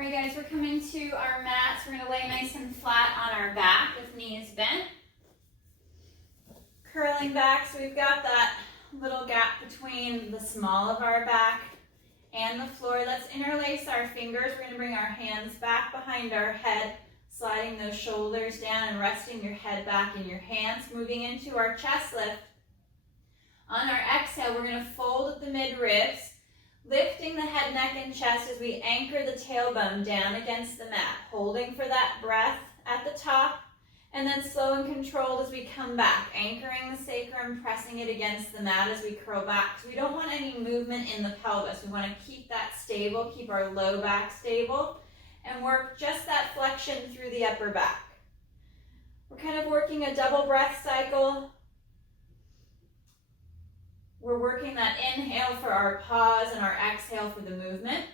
All right, guys, we're coming to our mats. We're going to lay nice and flat on our back with knees bent. Curling back, so we've got that little gap between the small of our back and the floor. Let's interlace our fingers. We're going to bring our hands back behind our head, sliding those shoulders down and resting your head back in your hands, moving into our chest lift. On our exhale, we're going to fold at the mid-ribs, lifting the head, neck, and chest as we anchor the tailbone down against the mat, holding for that breath at the top, and then slow and controlled as we come back, anchoring the sacrum, pressing it against the mat as we curl back. So we don't want any movement in the pelvis. We want to keep that stable, keep our low back stable, and work just that flexion through the upper back. We're kind of working a double breath cycle. We're working that inhale for our pause and our exhale for the movement.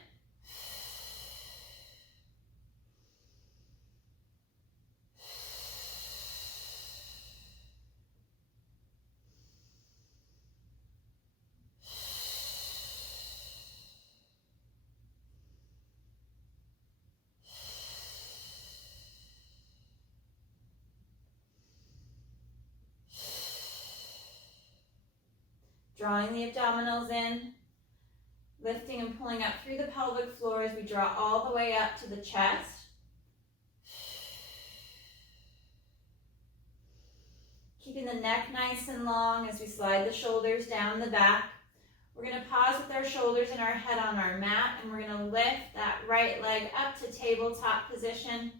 Drawing the abdominals in, lifting and pulling up through the pelvic floor as we draw all the way up to the chest. Keeping the neck nice and long as we slide the shoulders down the back. We're going to pause with our shoulders and our head on our mat, and we're going to lift that right leg up to tabletop position,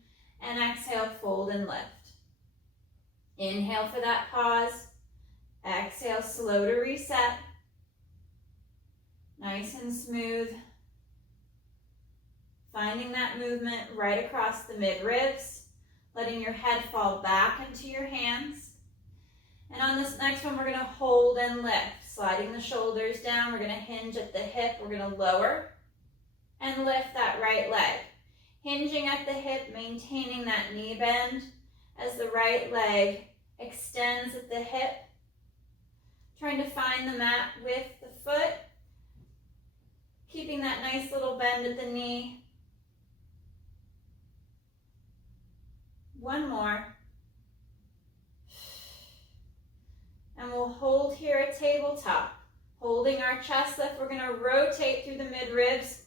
and exhale, fold and lift. Inhale for that pause. Exhale, slow to reset. Nice and smooth. Finding that movement right across the mid-ribs, letting your head fall back into your hands. And on this next one, we're going to hold and lift, sliding the shoulders down. We're going to hinge at the hip. We're going to lower and lift that right leg. Hinging at the hip, maintaining that knee bend as the right leg extends at the hip. Trying to find the mat with the foot, keeping that nice little bend at the knee. One more. And we'll hold here at tabletop. Holding our chest lift, we're going to rotate through the mid-ribs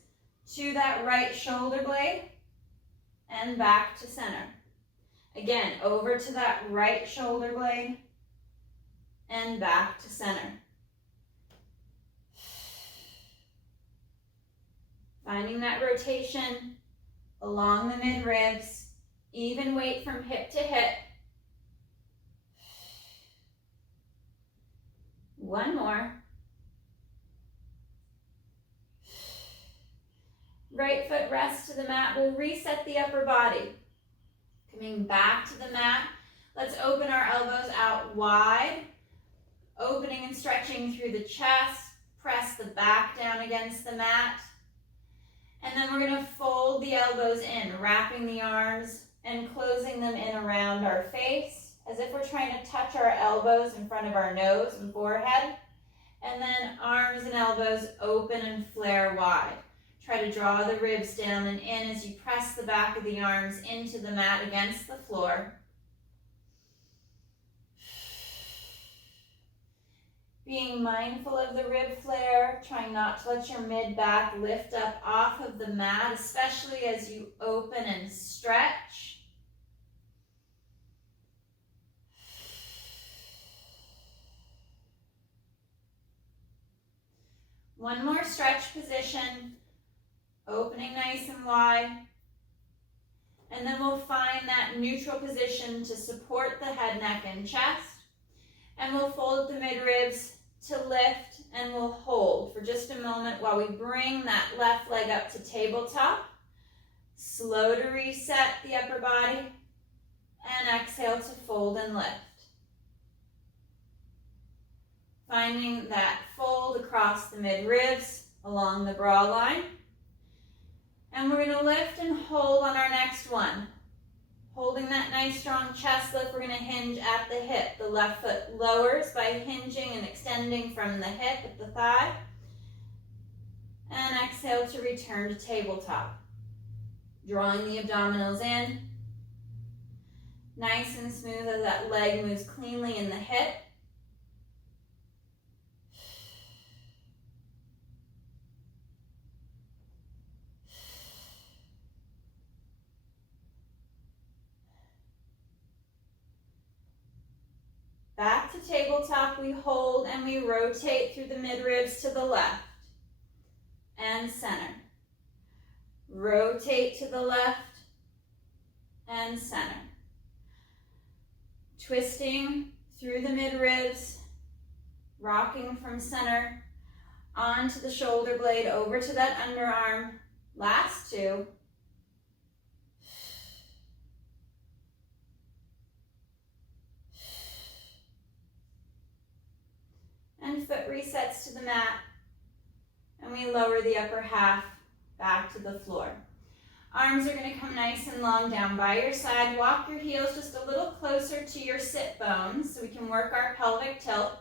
to that right shoulder blade and back to center. Again, over to that right shoulder blade and back to center. Finding that rotation along the mid-ribs, even weight from hip to hip. One more. Right foot rests to the mat. We'll reset the upper body. Coming back to the mat, let's open our elbows out wide. Opening and stretching through the chest, press the back down against the mat. And then we're going to fold the elbows in, wrapping the arms and closing them in around our face, as if we're trying to touch our elbows in front of our nose and forehead. And then arms and elbows open and flare wide. Try to draw the ribs down and in as you press the back of the arms into the mat against the floor. Being mindful of the rib flare, trying not to let your mid-back lift up off of the mat, especially as you open and stretch. One more stretch position, opening nice and wide. And then we'll find that neutral position to support the head, neck, and chest. And we'll fold the mid-ribs to lift, and we'll hold for just a moment while we bring that left leg up to tabletop. Slow to reset the upper body, and exhale to fold and lift. Finding that fold across the mid-ribs along the bra line. And we're going to lift and hold on our next one. Holding that nice strong chest lift, we're going to hinge at the hip. The left foot lowers by hinging and extending from the hip at the thigh. And exhale to return to tabletop. Drawing the abdominals in. Nice and smooth as that leg moves cleanly in the hip. Back to tabletop, we hold and we rotate through the midribs to the left and center. Rotate to the left and center. Twisting through the midribs, rocking from center onto the shoulder blade, over to that underarm. Last two. And foot resets to the mat. And we lower the upper half back to the floor. Arms are going to come nice and long down by your side. Walk your heels just a little closer to your sit bones so we can work our pelvic tilt.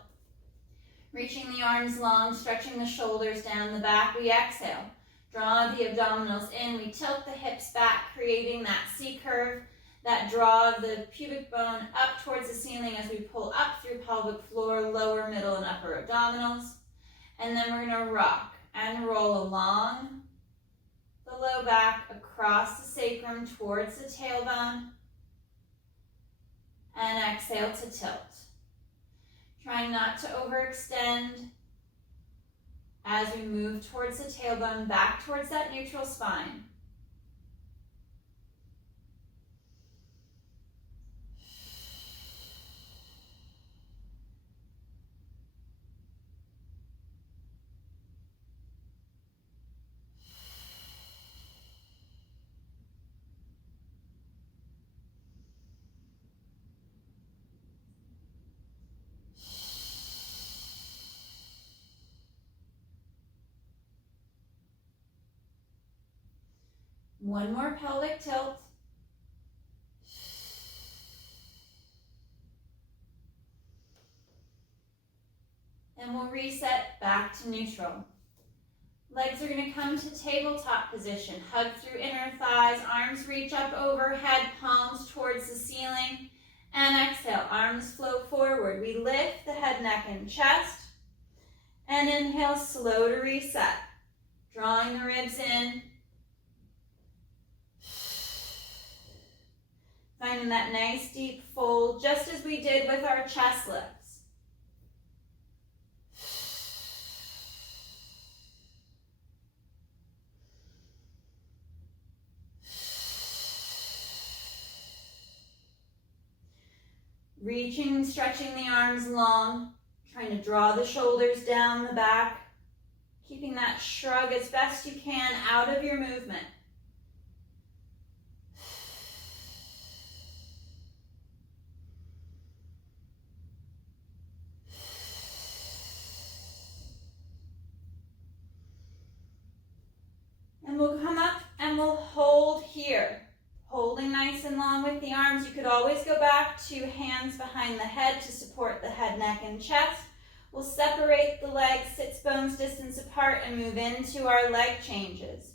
Reaching the arms long, stretching the shoulders down the back. We exhale. Draw the abdominals in. We tilt the hips back, creating that C curve. That draw of the pubic bone up towards the ceiling as we pull up through pelvic floor, lower, middle, and upper abdominals. And then we're going to rock and roll along the low back, across the sacrum towards the tailbone, and exhale to tilt. Trying not to overextend as we move towards the tailbone, back towards that neutral spine. One more pelvic tilt. And we'll reset back to neutral. Legs are going to come to tabletop position. Hug through inner thighs. Arms reach up overhead, palms towards the ceiling. And exhale, arms flow forward. We lift the head, neck, and chest. And inhale, slow to reset. Drawing the ribs in. Finding that nice deep fold, just as we did with our chest lifts. Reaching and stretching the arms long, trying to draw the shoulders down the back, keeping that shrug as best you can out of your movement. And we'll come up and we'll hold here. Holding nice and long with the arms. You could always go back to hands behind the head to support the head, neck, and chest. We'll separate the legs, sits bones distance apart, and move into our leg changes.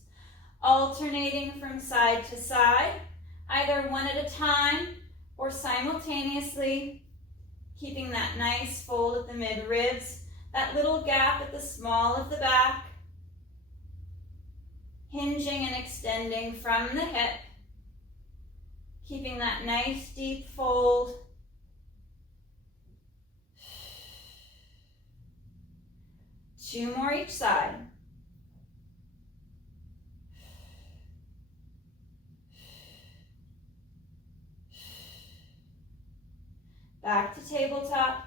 Alternating from side to side, either one at a time or simultaneously, keeping that nice fold at the mid-ribs, that little gap at the small of the back, hinging and extending from the hip, keeping that nice deep fold. Two more each side. Back to tabletop.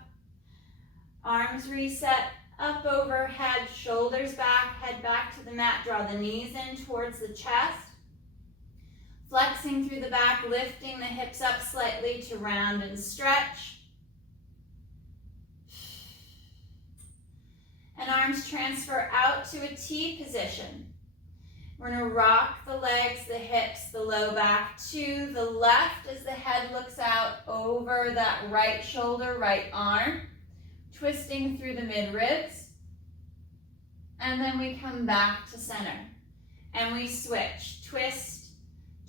Arms reset, up overhead, shoulders back, head back to the mat. Draw the knees in towards the chest. Flexing through the back, lifting the hips up slightly to round and stretch. And arms transfer out to a T position. We're going to rock the legs, the hips, the low back to the left as the head looks out over that right shoulder, right arm. Twisting through the mid-ribs. And then we come back to center. And we switch. Twist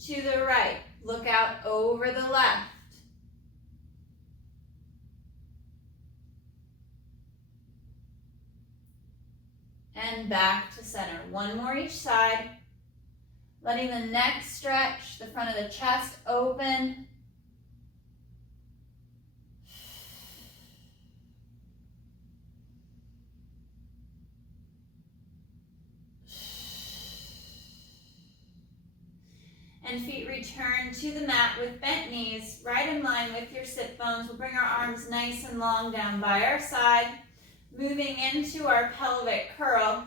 to the right. Look out over the left. And back to center. One more each side. Letting the neck stretch, the front of the chest open. And feet return to the mat with bent knees, right in line with your sit bones. We'll bring our arms nice and long down by our side. Moving into our pelvic curl.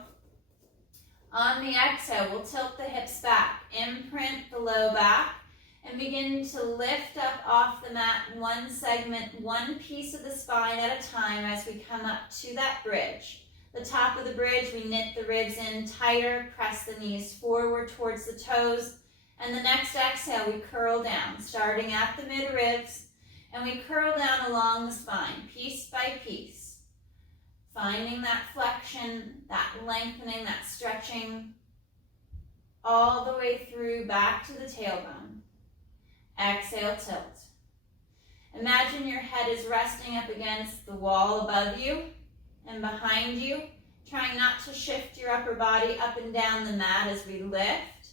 On the exhale, we'll tilt the hips back, imprint the low back, and begin to lift up off the mat one segment, one piece of the spine at a time as we come up to that bridge. The top of the bridge, we knit the ribs in tighter, press the knees forward towards the toes, and the next exhale, we curl down, starting at the mid-ribs, and we curl down along the spine, piece by piece. Finding that flexion, that lengthening, that stretching, all the way through back to the tailbone. Exhale, tilt. Imagine your head is resting up against the wall above you and behind you, trying not to shift your upper body up and down the mat as we lift.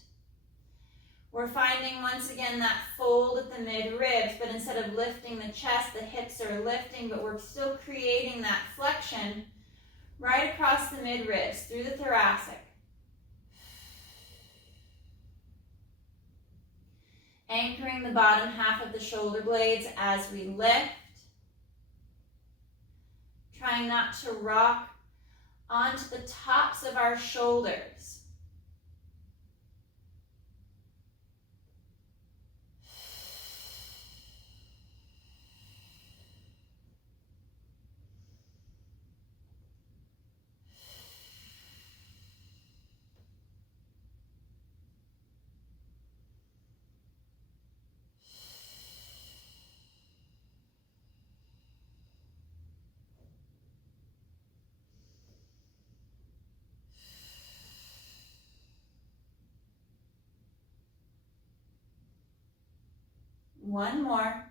We're finding once again that fold at the mid-ribs, but instead of lifting the chest, the hips are lifting, but we're still creating that flexion right across the mid-ribs, through the thoracic. Anchoring the bottom half of the shoulder blades as we lift. Trying not to rock onto the tops of our shoulders. One more.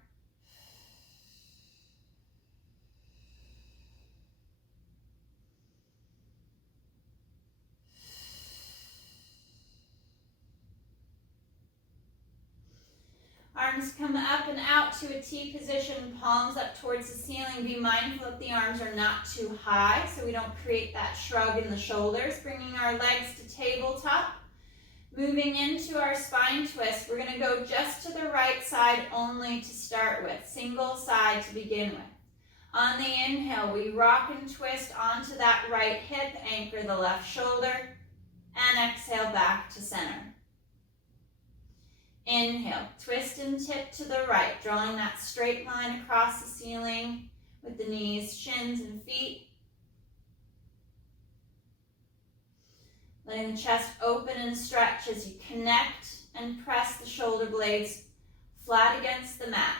Arms come up and out to a T position, palms up towards the ceiling. Be mindful that the arms are not too high so we don't create that shrug in the shoulders. Bringing our legs to tabletop. Moving into our spine twist, we're going to go just to the right side only to start with. Single side to begin with. On the inhale, we rock and twist onto that right hip, anchor the left shoulder, and exhale back to center. Inhale, twist and tip to the right, drawing that straight line across the ceiling with the knees, shins, and feet. Letting the chest open and stretch as you connect and press the shoulder blades flat against the mat.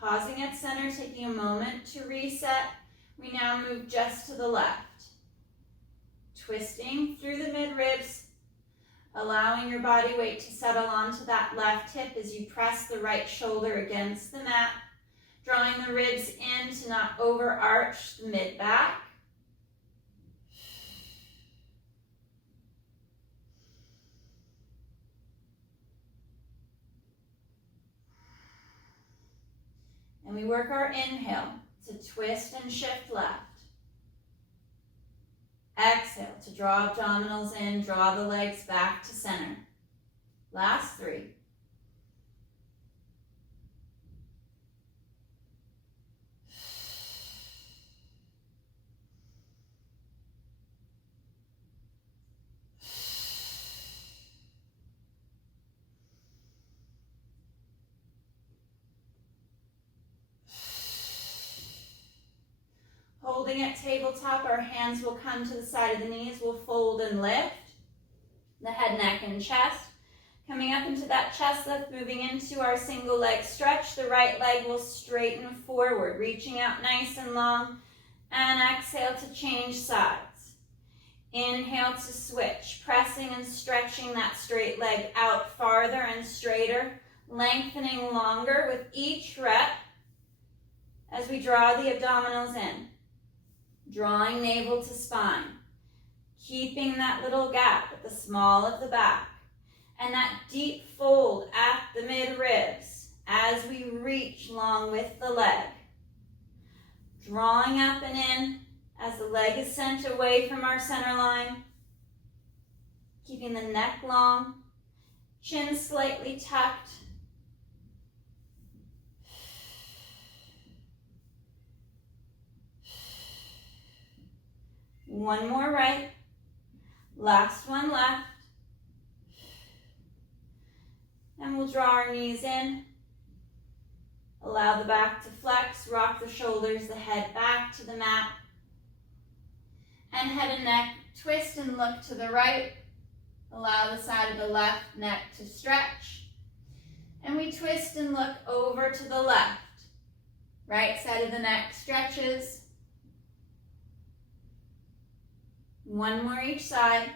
Pausing at center, taking a moment to reset. We now move just to the left. Twisting through the mid-ribs, allowing your body weight to settle onto that left hip as you press the right shoulder against the mat. Drawing the ribs in to not overarch the mid-back. And we work our inhale to twist and shift left. Exhale to draw abdominals in, draw the legs back to center. Last 3. holding at tabletop, our hands will come to the side of the knees. We'll fold and lift the head, neck, and chest. Coming up into that chest lift, moving into our single leg stretch. The right leg will straighten forward, reaching out nice and long. And exhale to change sides. Inhale to switch, pressing and stretching that straight leg out farther and straighter, lengthening longer with each rep as we draw the abdominals in. Drawing navel to spine. Keeping that little gap at the small of the back. And that deep fold at the mid-ribs as we reach long with the leg. Drawing up and in as the leg is sent away from our center line. Keeping the neck long, chin slightly tucked. One more right. Last one left. And we'll draw our knees in. Allow the back to flex, rock the shoulders, the head back to the mat. And head and neck, twist and look to the right. Allow the side of the left neck to stretch. And we twist and look over to the left. Right side of the neck stretches. One more each side.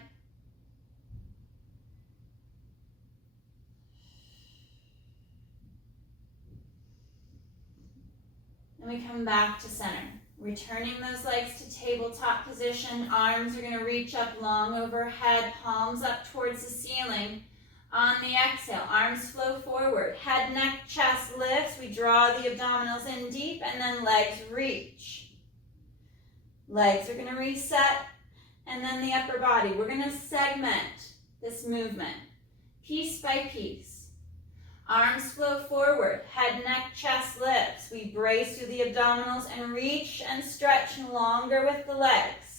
And we come back to center. Returning those legs to tabletop position. Arms are going to reach up long overhead, palms up towards the ceiling. On the exhale, arms flow forward. Head, neck, chest lifts. We draw the abdominals in deep and then legs reach. Legs are going to reset. And then the upper body. We're going to segment this movement piece by piece. Arms flow forward, head, neck, chest lifts. We brace through the abdominals and reach and stretch longer with the legs.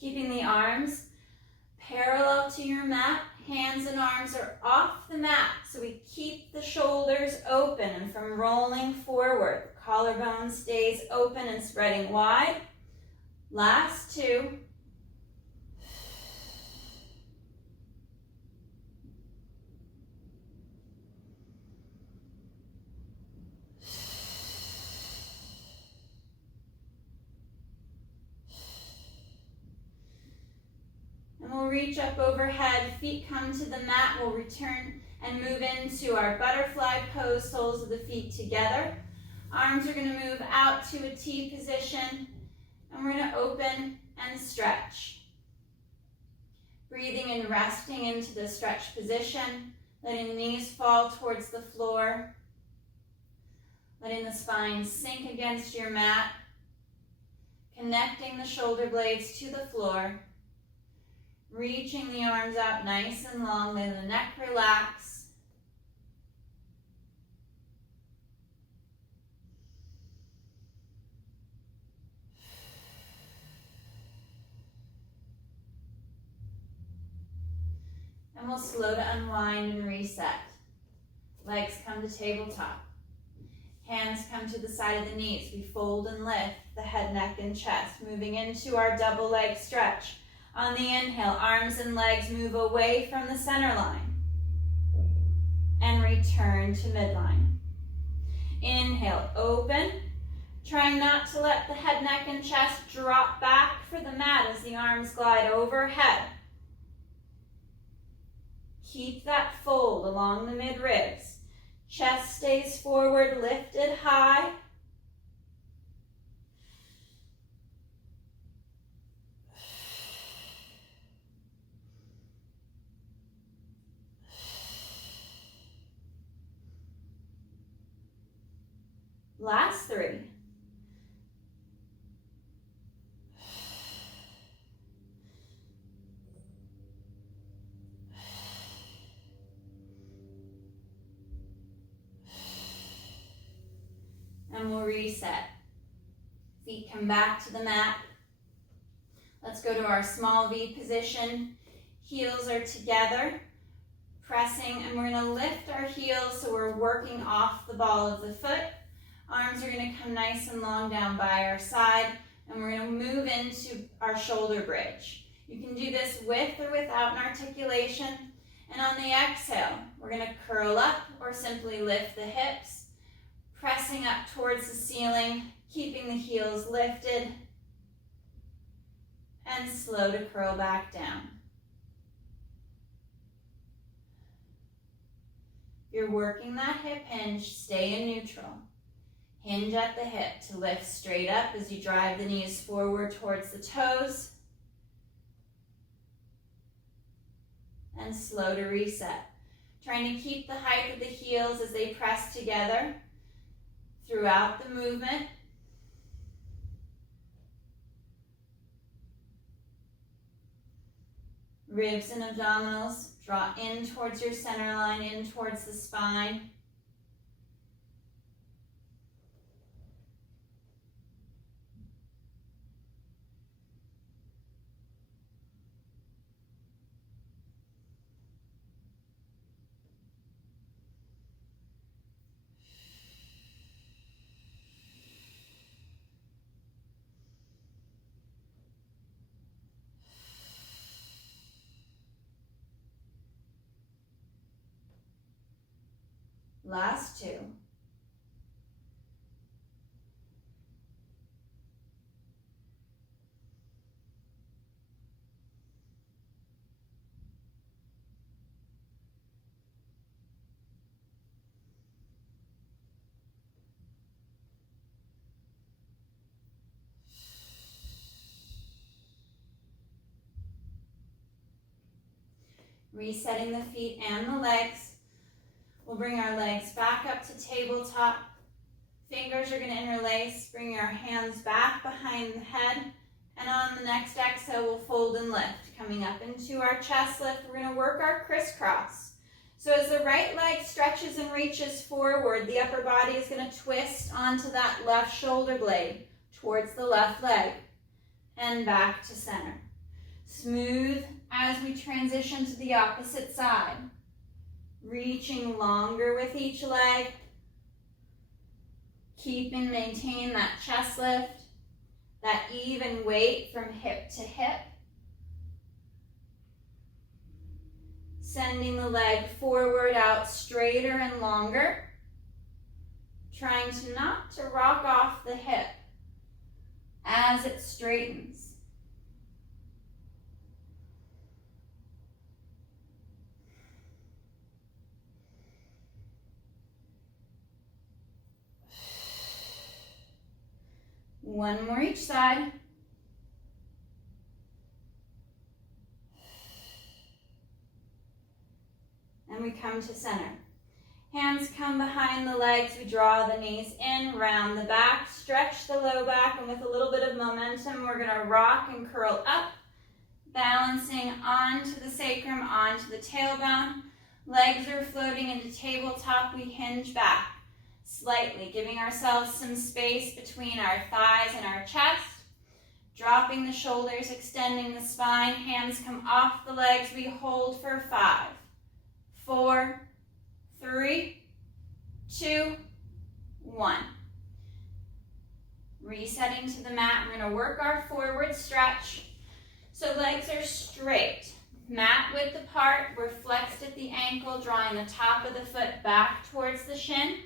Keeping the arms parallel to your mat, hands and arms are off the mat, so we keep the shoulders open and from rolling forward. The collarbone stays open and spreading wide. Last two. We'll reach up overhead, feet come to the mat, we'll return and move into our butterfly pose, soles of the feet together. Arms are going to move out to a T position, and we're going to open and stretch. Breathing and resting into the stretch position, letting the knees fall towards the floor, letting the spine sink against your mat, connecting the shoulder blades to the floor. Reaching the arms out nice and long, letting the neck relax. And we'll slow to unwind and reset. Legs come to tabletop. Hands come to the side of the knees. We fold and lift the head, neck, and chest, moving into our double leg stretch. On the inhale, arms and legs move away from the center line and return to midline. Inhale, open. Trying not to let the head, neck, and chest drop back for the mat as the arms glide overhead. Keep that fold along the mid-ribs. Chest stays forward, lifted high. Last three. reset. Feet come back to the mat. Let's go to our small V position. Heels are together, pressing, and we're going to lift our heels so we're working off the ball of the foot. Arms are going to come nice and long down by our side, and we're going to move into our shoulder bridge. You can do this with or without an articulation. And on the exhale, we're going to curl up or simply lift the hips, pressing up towards the ceiling, keeping the heels lifted, and slow to curl back down. If you're working that hip hinge, stay in neutral. Hinge at the hip to lift straight up as you drive the knees forward towards the toes. And slow to reset. Trying to keep the height of the heels as they press together throughout the movement. Ribs and abdominals draw in towards your center line, in towards the spine. Last two. Resetting the feet and the legs. We'll bring our legs back up to tabletop. Fingers are going to interlace. Bring your hands back behind the head. And on the next exhale, we'll fold and lift. Coming up into our chest lift, we're going to work our crisscross. So as the right leg stretches and reaches forward, the upper body is going to twist onto that left shoulder blade towards the left leg and back to center. Smooth as we transition to the opposite side. Reaching longer with each leg. Keep and maintain that chest lift, that even weight from hip to hip. Sending the leg forward, out, straighter and longer. Trying to not to rock off the hip as it straightens. One more each side. And we come to center. Hands come behind the legs. We draw the knees in, round the back, stretch the low back, and with a little bit of momentum, we're going to rock and curl up, balancing onto the sacrum, onto the tailbone. Legs are floating into tabletop. We hinge back slightly, giving ourselves some space between our thighs and our chest. Dropping the shoulders, extending the spine. Hands come off the legs. We hold for 5, 4, 3, 2, 1. Resetting to the mat. We're going to work our forward stretch. So legs are straight. Mat width apart. We're flexed at the ankle, drawing the top of the foot back towards the shin.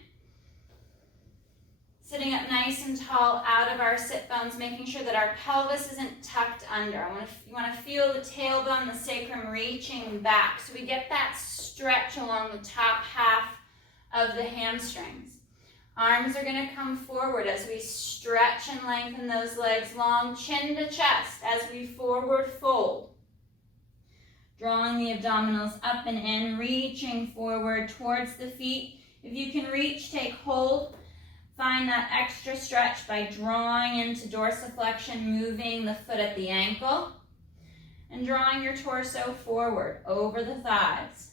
Sitting up nice and tall out of our sit bones, making sure that our pelvis isn't tucked under. You want to feel the tailbone, the sacrum reaching back. So we get that stretch along the top half of the hamstrings. Arms are going to come forward as we stretch and lengthen those legs long, chin to chest as we forward fold. Drawing the abdominals up and in, reaching forward towards the feet. If you can reach, take hold. Find that extra stretch by drawing into dorsiflexion, moving the foot at the ankle, and drawing your torso forward over the thighs.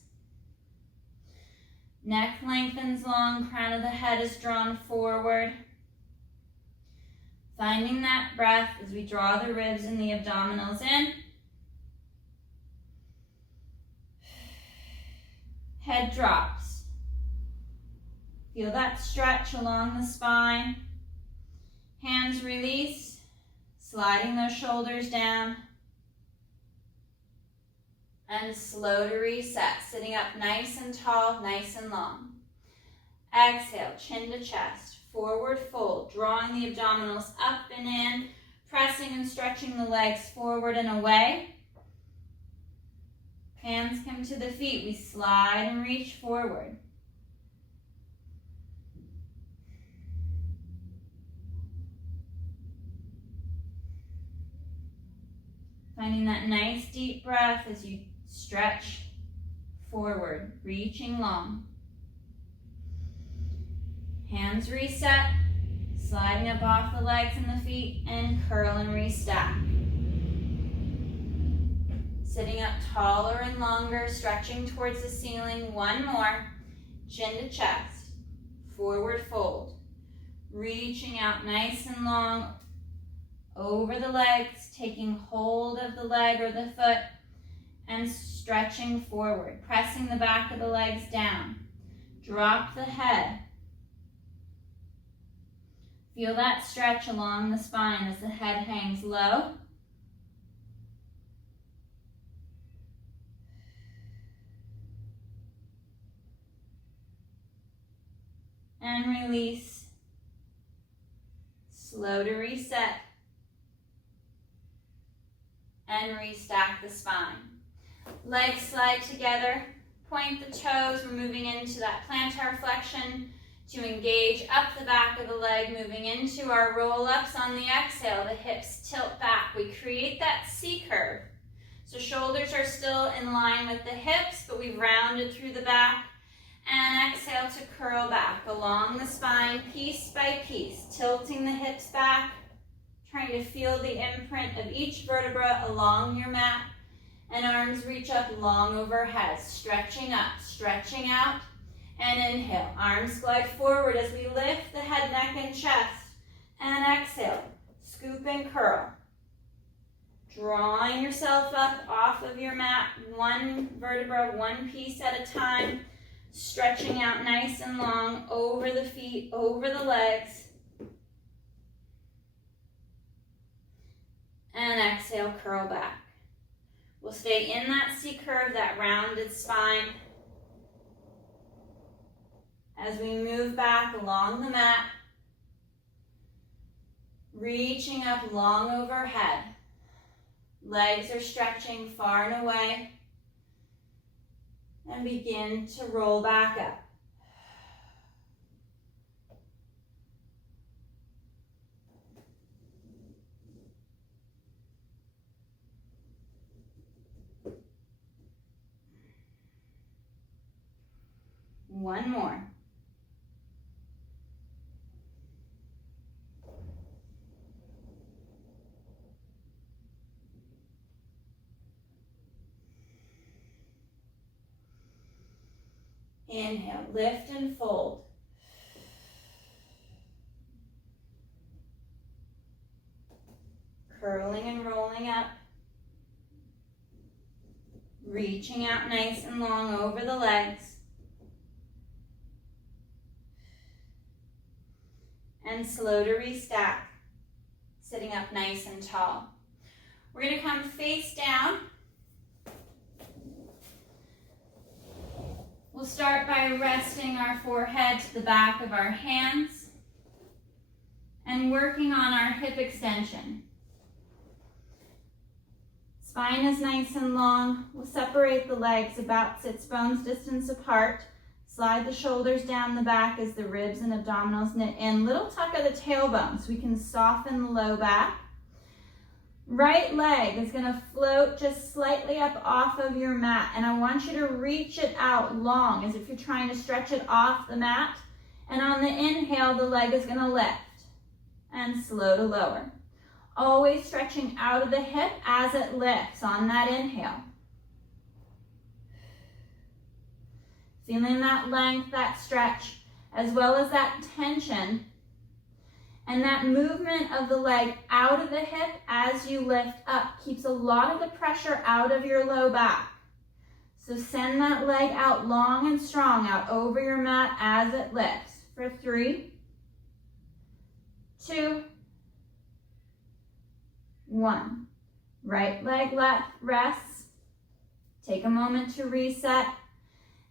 Neck lengthens long, crown of the head is drawn forward. Finding that breath as we draw the ribs and the abdominals in. Head drops. Feel that stretch along the spine. Hands release, sliding those shoulders down. And slow to reset, sitting up nice and tall, nice and long. Exhale, chin to chest, forward fold, drawing the abdominals up and in, pressing and stretching the legs forward and away. Hands come to the feet, we slide and reach forward. Finding that nice deep breath as you stretch forward, reaching long. Hands reset, sliding up off the legs and the feet, and curl and restack. Sitting up taller and longer, stretching towards the ceiling. One more, chin to chest, forward fold. Reaching out nice and long over the legs, taking hold of the leg or the foot, and stretching forward, pressing the back of the legs down. Drop the head. Feel that stretch along the spine as the head hangs low. And release. Slow to reset. And restack the spine. Legs slide together. Point the toes. We're moving into that plantar flexion to engage up the back of the leg, moving into our roll-ups. On the exhale, the hips tilt back. We create that C-curve. So shoulders are still in line with the hips, but we've rounded through the back. And exhale to curl back along the spine, piece by piece, tilting the hips back, trying to feel the imprint of each vertebra along your mat. And arms reach up long overhead, stretching up, stretching out. And inhale, arms glide forward as we lift the head, neck, and chest. And exhale, scoop and curl. Drawing yourself up off of your mat, one vertebra, one piece at a time. Stretching out nice and long over the feet, over the legs. And exhale, curl back. We'll stay in that C-curve, that rounded spine. As we move back along the mat, reaching up long overhead. Legs are stretching far and away. And begin to roll back up. One more. Inhale, lift and fold. Curling and rolling up. Reaching out nice and long over the legs. And slow to restack, sitting up nice and tall. We're going to come face down. We'll start by resting our forehead to the back of our hands and working on our hip extension. Spine is nice and long. We'll separate the legs about sits bones distance apart. Slide the shoulders down the back as the ribs and abdominals knit in. Little tuck of the tailbone so we can soften the low back. Right leg is going to float just slightly up off of your mat, and I want you to reach it out long as if you're trying to stretch it off the mat. And on the inhale, the leg is going to lift and slow to lower. Always stretching out of the hip as it lifts on that inhale. Feeling that length, that stretch, as well as that tension. And that movement of the leg out of the hip as you lift up keeps a lot of the pressure out of your low back. So send that leg out long and strong out over your mat as it lifts. For 3, 2, 1. Right leg left rests. Take a moment to reset.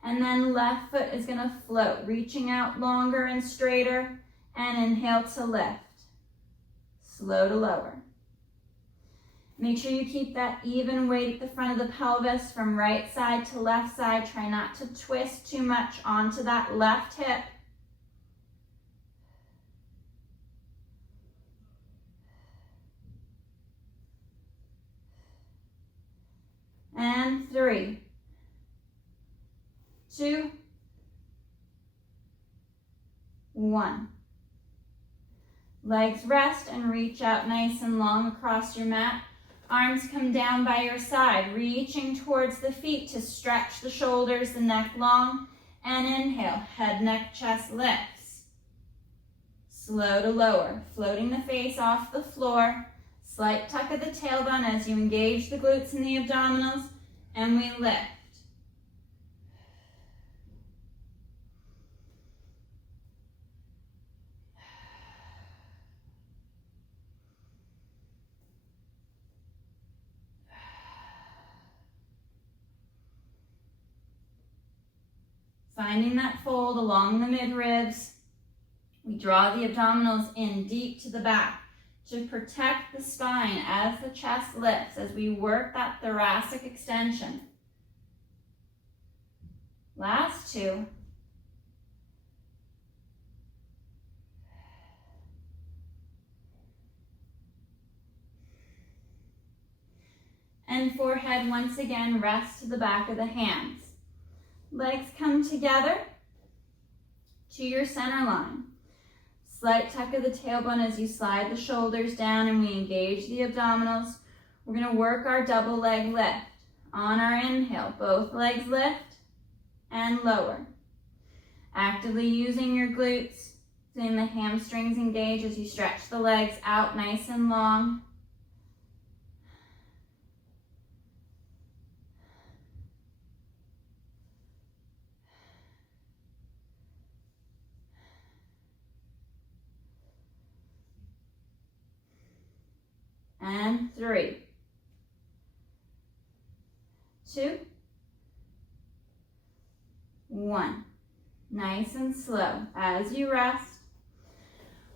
And then left foot is going to float, reaching out longer and straighter. And inhale to lift. Slow to lower. Make sure you keep that even weight at the front of the pelvis from right side to left side. Try not to twist too much onto that left hip. And 3, 2, 1. Legs rest and reach out nice and long across your mat. Arms come down by your side, reaching towards the feet to stretch the shoulders, the neck long. And inhale, head, neck, chest lifts. Slow to lower, floating the face off the floor. Slight tuck of the tailbone as you engage the glutes and the abdominals. And we lift. Finding that fold along the mid-ribs. We draw the abdominals in deep to the back to protect the spine as the chest lifts, as we work that thoracic extension. Last 2. And forehead once again rests to the back of the hands. Legs come together to your center line. Slight tuck of the tailbone as you slide the shoulders down and we engage the abdominals. We're going to work our double leg lift. On our inhale, both legs lift and lower. Actively using your glutes, feeling the hamstrings engage as you stretch the legs out nice and long. And 3, 2, 1. Nice and slow. As you rest,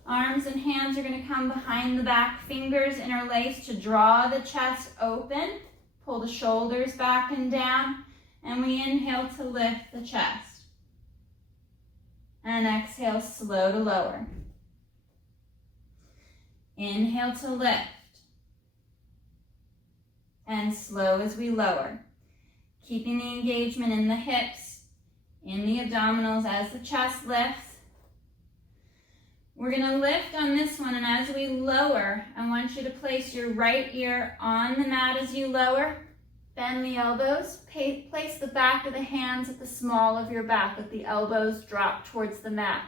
arms and hands are going to come behind the back, fingers interlace to draw the chest open. Pull the shoulders back and down, and we inhale to lift the chest. And exhale, slow to lower. Inhale to lift. And slow as we lower. Keeping the engagement in the hips, in the abdominals as the chest lifts. We're going to lift on this one, and as we lower, I want you to place your right ear on the mat as you lower. Bend the elbows. Place the back of the hands at the small of your back. Let the elbows drop towards the mat.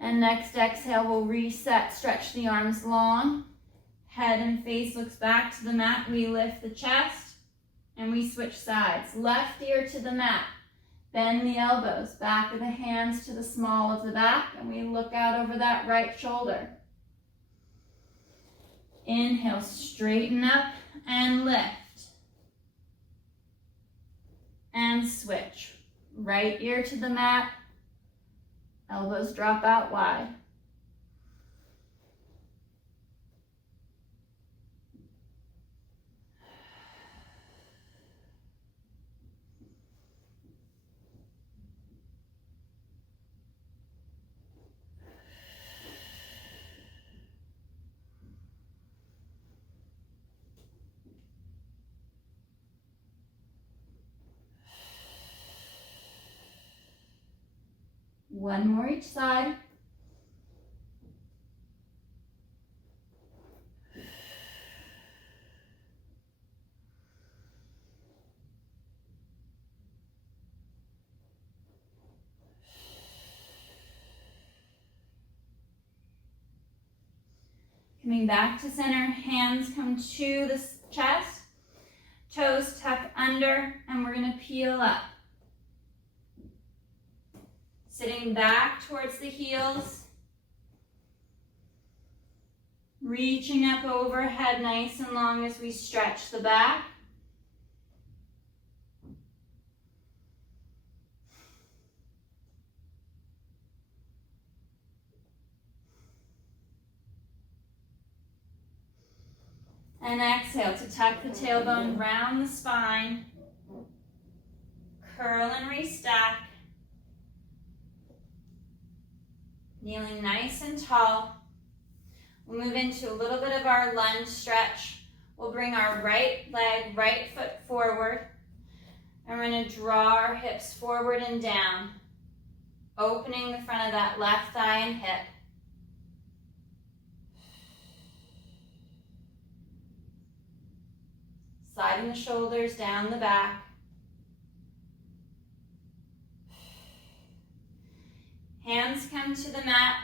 And next exhale, we'll reset. Stretch the arms long. Head and face looks back to the mat. We lift the chest and we switch sides. Left ear to the mat. Bend the elbows, back of the hands to the small of the back, and we look out over that right shoulder. Inhale, straighten up and lift. And switch. Right ear to the mat. Elbows drop out wide. One more each side. Coming back to center, hands come to the chest, toes tuck under, and we're gonna peel up. Sitting back towards the heels, reaching up overhead nice and long as we stretch the back. And exhale to tuck the tailbone round the spine, curl and restack. Kneeling nice and tall. We'll move into a little bit of our lunge stretch. We'll bring our right leg, right foot forward, and we're going to draw our hips forward and down, opening the front of that left thigh and hip. Sliding the shoulders down the back. Hands come to the mat,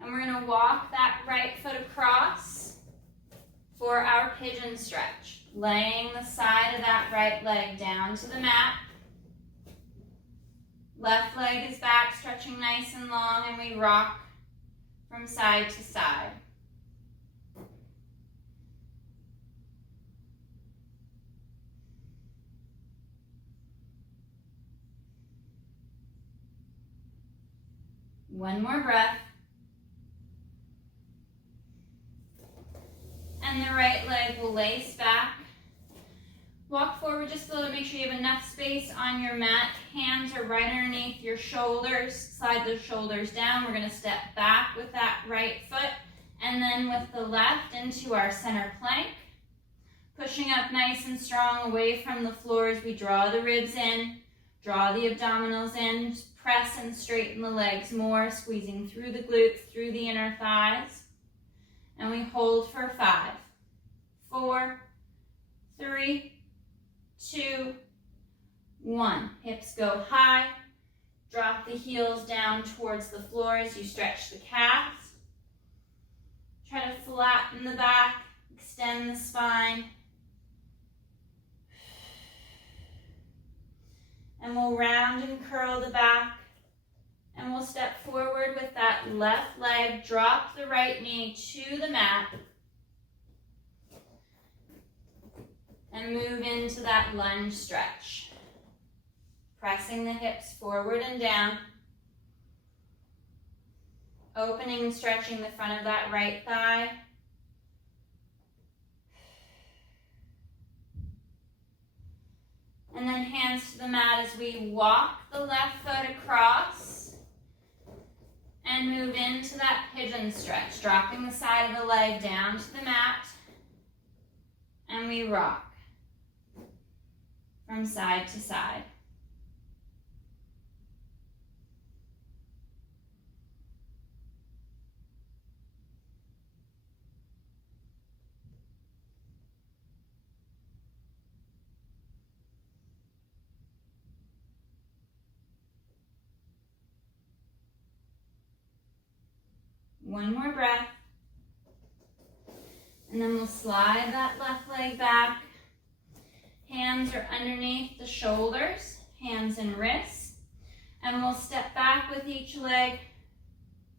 and we're going to walk that right foot across for our pigeon stretch. Laying the side of that right leg down to the mat. Left leg is back, stretching nice and long, and we rock from side to side. One more breath. And the right leg will lace back. Walk forward just a little, make sure you have enough space on your mat. Hands are right underneath your shoulders. Slide the shoulders down. We're going to step back with that right foot, and then with the left into our center plank. Pushing up nice and strong away from the floor as we draw the ribs in, draw the abdominals in. Press and straighten the legs more, squeezing through the glutes, through the inner thighs. And we hold for 5, 4, 3, 2, 1. Hips go high. Drop the heels down towards the floor as you stretch the calves. Try to flatten the back, extend the spine. And we'll round and curl the back. And we'll step forward with that left leg. Drop the right knee to the mat. And move into that lunge stretch. Pressing the hips forward and down. Opening and stretching the front of that right thigh. And then hands to the mat as we walk the left foot across and move into that pigeon stretch, dropping the side of the leg down to the mat, and we rock from side to side. One more breath. And then we'll slide that left leg back. Hands are underneath the shoulders, hands and wrists. And we'll step back with each leg,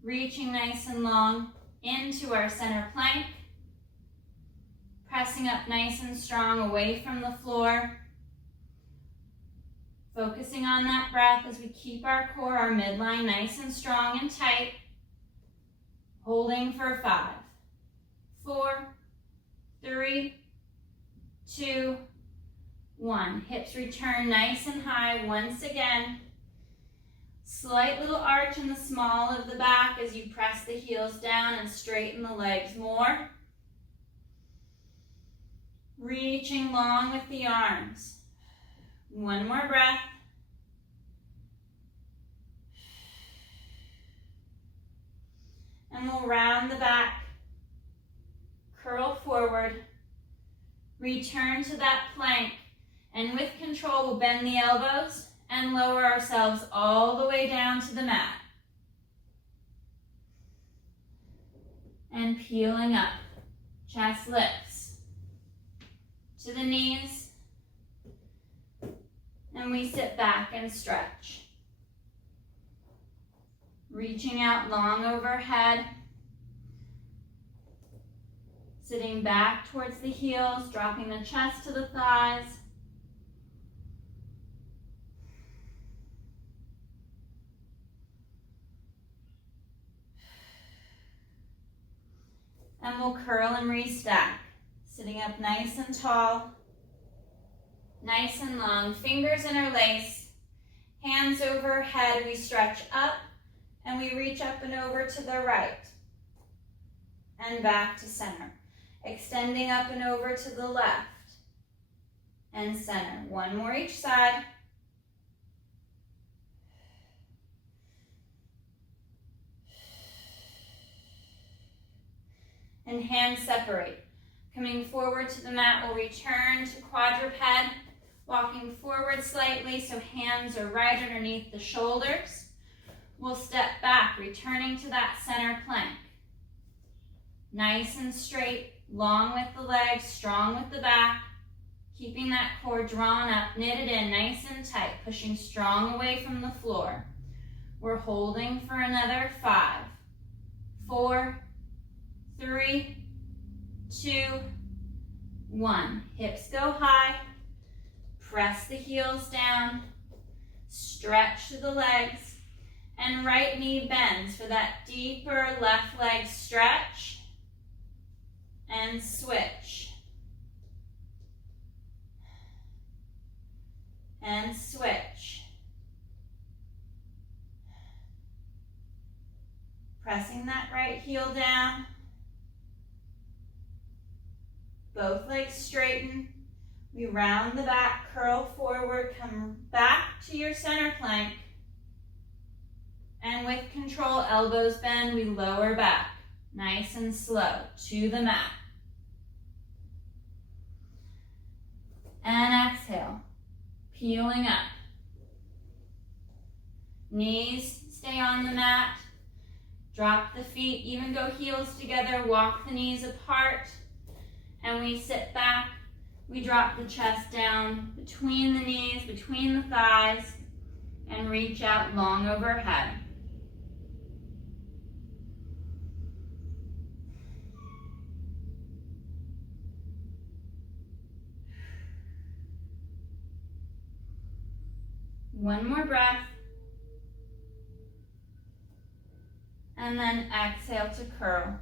reaching nice and long into our center plank. Pressing up nice and strong away from the floor. Focusing on that breath as we keep our core, our midline nice and strong and tight. Holding for 5, 4, 3, 2, 1. Hips return nice and high once again. Slight little arch in the small of the back as you press the heels down and straighten the legs more. Reaching long with the arms. One more breath. And we'll round the back, curl forward, return to that plank, and with control we'll bend the elbows and lower ourselves all the way down to the mat. And peeling up. Chest lifts to the knees. And we sit back and stretch. Reaching out long overhead. Sitting back towards the heels, dropping the chest to the thighs. And we'll curl and restack. Sitting up nice and tall, nice and long. Fingers interlace, hands overhead. We stretch up and we reach up and over to the right and back to center. Extending up and over to the left and center. One more each side. And hands separate. Coming forward to the mat, we'll return to quadruped, walking forward slightly so hands are right underneath the shoulders. We'll step back, returning to that center plank. Nice and straight, long with the legs, strong with the back, keeping that core drawn up, knitted in nice and tight, pushing strong away from the floor. We're holding for another 5, 4, 3, 2, 1. Hips go high. Press the heels down. Stretch to the legs. And right knee bends for that deeper left leg stretch. And switch. And switch. Pressing that right heel down. Both legs straighten. We round the back, curl forward, come back to your center plank. And with control, elbows bend, we lower back, nice and slow, to the mat. And exhale, peeling up. Knees stay on the mat. Drop the feet, even go heels together, walk the knees apart. And we sit back, we drop the chest down between the knees, between the thighs, and reach out long overhead. One more breath. And then exhale to curl.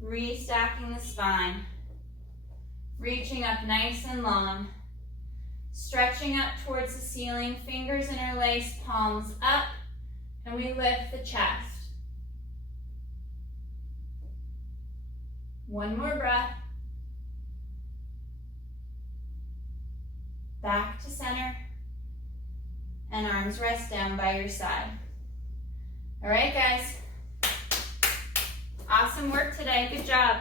Restacking the spine, reaching up nice and long, stretching up towards the ceiling, fingers interlace, palms up, and we lift the chest. One more breath. Back to center, and arms rest down by your side. All right, guys. Awesome work today. Good job.